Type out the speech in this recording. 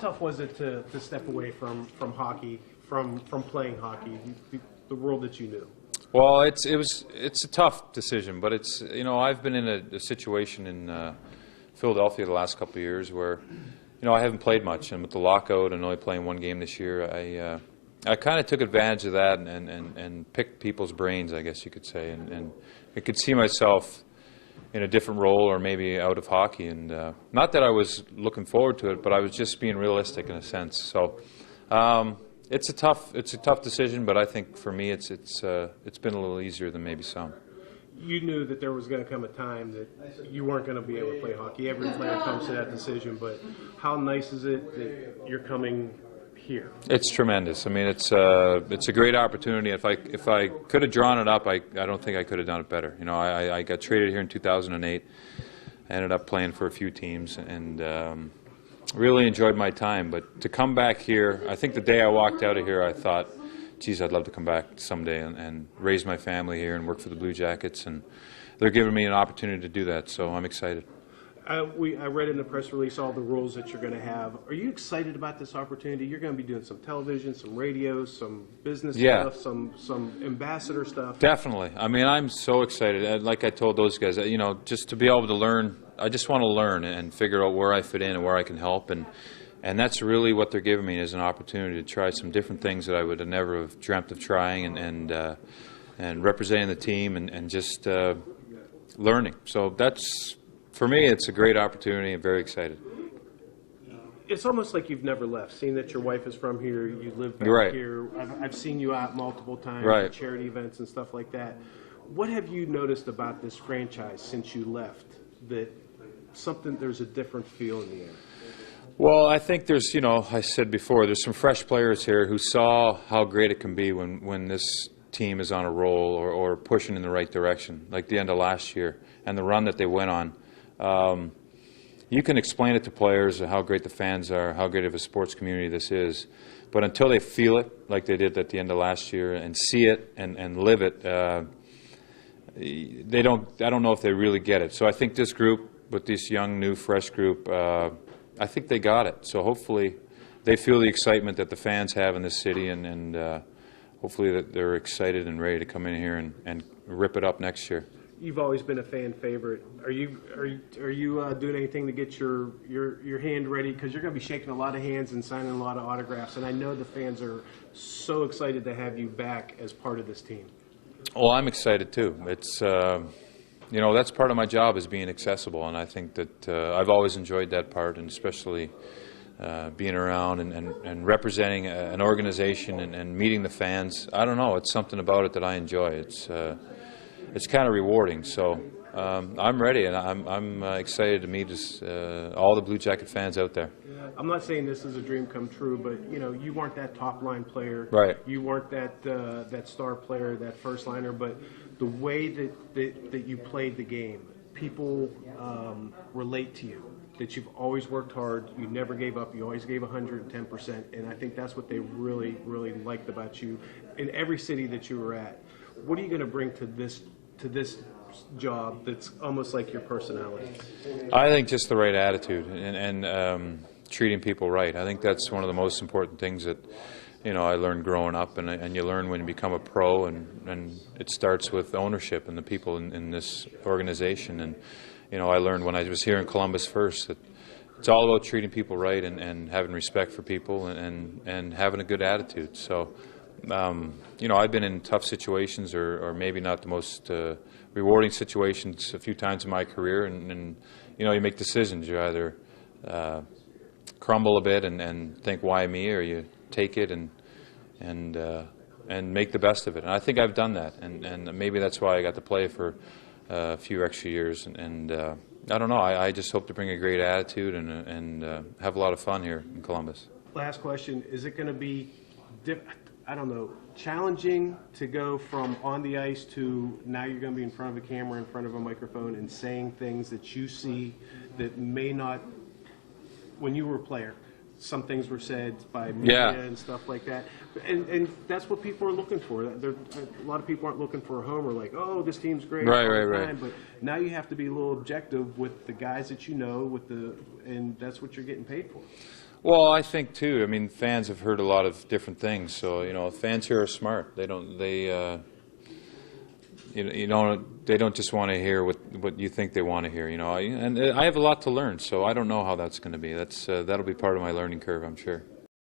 tough was it to step away from hockey, from playing hockey, the world that you knew? Well, it's a tough decision, but it's, you know, I've been in a situation in Philadelphia the last couple of years where, you know, I haven't played much, and with the lockout and only playing one game this year, I kind of took advantage of that and picked people's brains, I guess you could say, and I could see myself in a different role or maybe out of hockey, and not that I was looking forward to it, but I was just being realistic in a sense. So it's a tough decision, but I think for me it's been a little easier than maybe some. You knew that there was going to come a time that you weren't going to be able to play hockey. Every player comes to that decision, but how nice is it that you're coming here? It's tremendous. I mean, it's a great opportunity. If I could have drawn it up, I don't think I could have done it better. You know, I got traded here in 2008. I ended up playing for a few teams and really enjoyed my time. But to come back here, I think the day I walked out of here, I thought, geez, I'd love to come back someday and raise my family here and work for the Blue Jackets, and they're giving me an opportunity to do that, so I'm excited. I read in the press release all the roles that you're going to have. Are you excited about this opportunity? You're going to be doing some television, some radio, some business stuff, some ambassador stuff. Definitely. I mean, I'm so excited. Like I told those guys, you know, just to be able to learn, I just want to learn and figure out where I fit in and where I can help, and that's really what they're giving me, is an opportunity to try some different things that I would have never have dreamt of trying, and representing the team and just learning. So that's, for me, it's a great opportunity. I'm very excited. It's almost like you've never left. Seeing that your wife is from here, you live back here. I've seen you out multiple times at charity events and stuff like that. What have you noticed about this franchise since you left that there's a different feel in the air? Well, I think there's, you know, I said before, there's some fresh players here who saw how great it can be when this team is on a roll or pushing in the right direction, like the end of last year and the run that they went on. You can explain it to players how great the fans are, how great of a sports community this is, but until they feel it like they did at the end of last year and see it and live it, I don't know if they really get it. So I think this group, with this young, new, fresh group, I think they got it. So hopefully they feel the excitement that the fans have in this city, and hopefully that they're excited and ready to come in here and rip it up next year. You've always been a fan favorite. Are you doing anything to get your hand ready? Because you're going to be shaking a lot of hands and signing a lot of autographs, and I know the fans are so excited to have you back as part of this team. Well, I'm excited too. It's you know, that's part of my job, is being accessible, and I think that I've always enjoyed that part, and especially being around and representing an organization and meeting the fans. I don't know, it's something about it that I enjoy. It's kind of rewarding. So I'm ready, and I'm excited to meet all the Blue Jacket fans out there. I'm not saying this is a dream come true, but you know, you weren't that top line player. Right. You weren't that star player, that first liner, but the way that you played the game, people relate to you. That you've always worked hard, you never gave up, you always gave 110%, and I think that's what they really, really liked about you in every city that you were at. What are you going to bring to this job that's almost like your personality? I think just the right attitude and treating people right. I think that's one of the most important things that, you know, I learned growing up, and you learn when you become a pro, and it starts with ownership and the people in this organization. And you know, I learned when I was here in Columbus first that it's all about treating people right and having respect for people and having a good attitude. So, you know, I've been in tough situations or maybe not the most rewarding situations a few times in my career, and you know, you make decisions. You either crumble a bit and think, why me, or you take it and make the best of it. And I think I've done that, and maybe that's why I got to play for a few extra years. And I don't know. I just hope to bring a great attitude and have a lot of fun here in Columbus. Last question: is it going to be, I don't know, challenging to go from on the ice to now you're going to be in front of a camera, in front of a microphone, and saying things that you see that may not, when you were a player, some things were said by media and stuff like that, and that's what people are looking for. A lot of people aren't looking for a homer, like, oh, this team's great, right. But now you have to be a little objective with the guys that you know, and that's what you're getting paid for. Well, I think too. I mean, fans have heard a lot of different things, so you know, fans here are smart. They don't just want to hear what you think they want to hear. You know, and I have a lot to learn, so I don't know how that's going to be. That'll be part of my learning curve, I'm sure.